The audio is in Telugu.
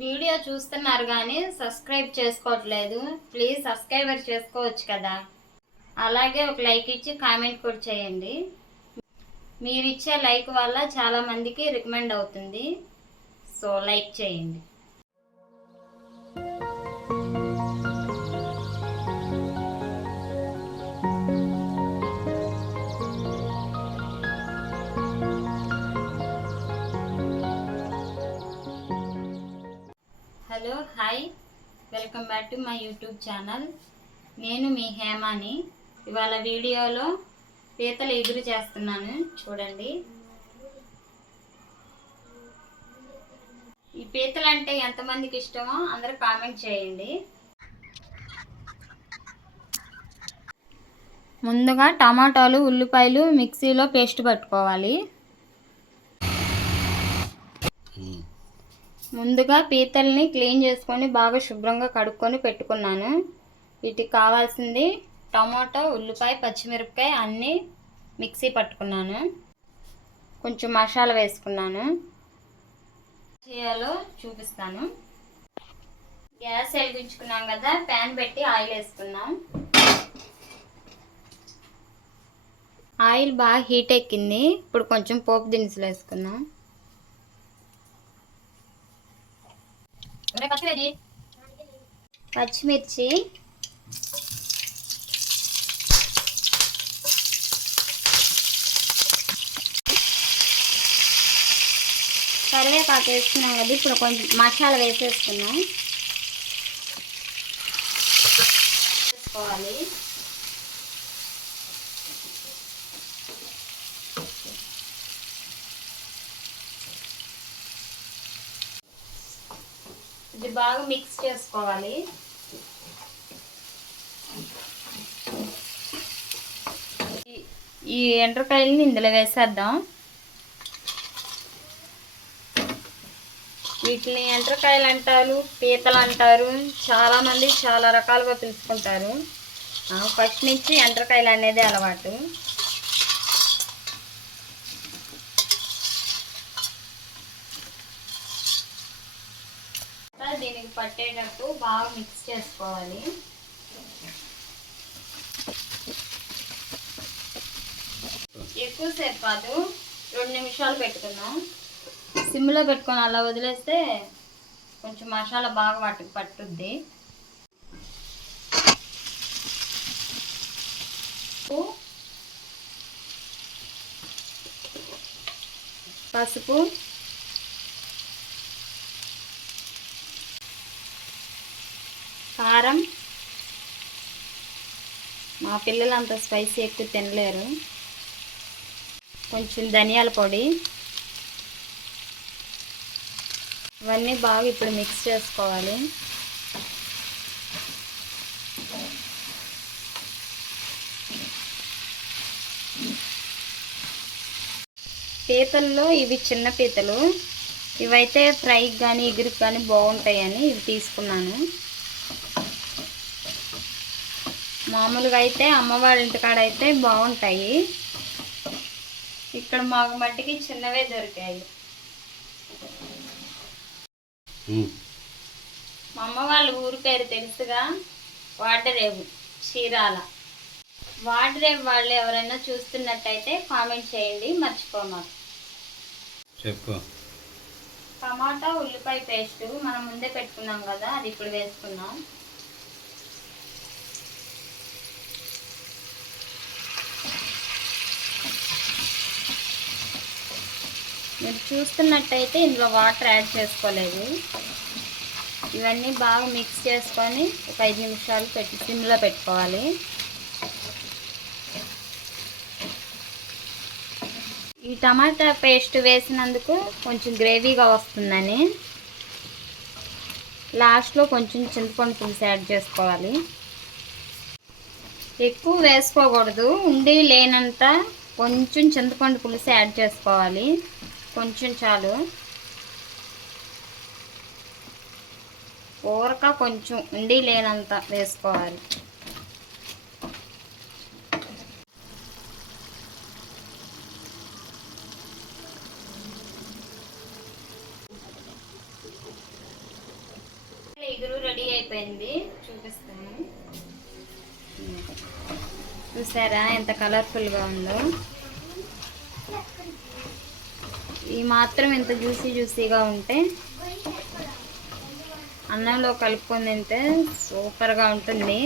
వీడియో చూస్తున్నారు కానీ సబ్స్క్రైబ్ చేసుకోవట్లేదు. ప్లీజ్ సబ్స్క్రైబర్ చేసుకోవచ్చు కదా. అలాగే ఒక లైక్ ఇచ్చి కామెంట్ కూడా చేయండి. మీరిచ్చే లైక్ వల్ల చాలా మందికి రికమెండ్ అవుతుంది. సో లైక్ చేయండి. Hi welcome back to my YouTube channel. నేను మీ హేమాని. ఇవాళ వీడియోలో పీతలు ఎగురు చేస్తున్నాను చూడండి. ఈ పీతలు అంటే ఎంతమందికి ఇష్టమో అందరూ కామెంట్ చేయండి. ముందుగా టమాటాలు ఉల్లిపాయలు మిక్సీలో పేస్ట్ పట్టుకోవాలి. ముందుగా పీతల్ని క్లీన్ చేసుకొని బాగా శుభ్రంగా కడుక్కొని పెట్టుకున్నాను. వీటికి కావాల్సింది టమాటో ఉల్లిపాయ పచ్చిమిరపకాయ అన్నీ మిక్సీ పట్టుకున్నాను. కొంచెం మసాలా వేసుకున్నాను. చేయాలో చూపిస్తాను. గ్యాస్ వెలిగించుకున్నాం కదా ప్యాన్ పెట్టి ఆయిల్ వేసుకున్నాం ఆయిల్ బాగా హీట్ ఎక్కింది. ఇప్పుడు కొంచెం పోపు దినుసులు వేసుకున్నాం పచ్చిమిర్చి. కరివేపాకు వేసుకున్నాం కదా ఇప్పుడు కొంచెం మసాలా వేసేసుకున్నాం వేసుకోవాలి. బాగా మిక్స్ చేసుకోవాలి. ఈ- ఈ ఎండ్రకాయలని ఇందులో వేసేద్దాం. వీటిని ఎండ్రకాయలు అంటారు పీతలు అంటారు చాలామంది చాలా రకాలుగా పిలుచుకుంటారు. ఫస్ట్ నుంచి ఎండ్రకాయలు అనేది అలవాటు. పట్టేటట్టు బాగా మిక్స్ చేసుకోవాలి. ఎక్కువసేపు కాదు రెండు నిమిషాలు పెట్టుకుందాం. సిమ్లో పెట్టుకొని అలా వదిలేస్తే కొంచెం మసాలా బాగా వాటికి పట్టుద్ది. పసుపు కారం. మా పిల్లలు అంత స్పైసీ ఎక్కువ తినలేరు. కొంచెం ధనియాల పొడి. ఇవన్నీ బాగా ఇప్పుడు మిక్స్ చేసుకోవాలి. పీతల్లో ఇవి చిన్న పీతలు. ఇవైతే ఫ్రైకి కానీ ఇగురికి కానీ బాగుంటాయని ఇవి తీసుకున్నాను. మామూలుగా అయితే అమ్మవారి ఇంటికాడ అయితే బాగుంటాయి. ఇక్కడ మాకు మట్టికి చిన్నవే దొరికాయి. మా అమ్మ వాళ్ళ ఊరి పేరు తెలుసుగా? వాటరేవు చీరాల. వాటరేవు వాళ్ళు ఎవరైనా చూస్తున్నట్టయితే కామెంట్ చేయండి మర్చిపోమాకు. చెప్పు. టమాటా ఉల్లిపాయ పేస్ట్ మనం ముందే పెట్టుకున్నాం కదా అది ఇప్పుడు వేసుకుందాం మీరు చూస్తున్నట్టయితే ఇందులో వాటర్ యాడ్ చేసుకోలేదు. ఇవన్నీ బాగా మిక్స్ చేసుకొని ఒక ఐదు నిమిషాలు పెట్టి సిమ్లో పెట్టుకోవాలి. ఈ టమాటా పేస్ట్ వేసినందుకు కొంచెం గ్రేవీగా వస్తుందని లాస్ట్లో కొంచెం చింతపండు పులుసు యాడ్ చేసుకోవాలి. ఎక్కువ వేసుకోకూడదు. ఉండి లేనంత కొంచెం చింతపండు పులుసు యాడ్ చేసుకోవాలి. కొంచెం చాలు. ఊరక కొంచెం ఉండి లేనంత వేసుకోవాలి. ఎగురు రెడీ అయిపోయింది. చూపిస్తాను. చూసారా ఎంత కలర్ఫుల్గా ఉందో? ఈ మాత్రం ఎంత జ్యూసీ జ్యూసీగా ఉంటే అన్నంలో కలుపుకొని తింటే సూపర్గా ఉంటుంది.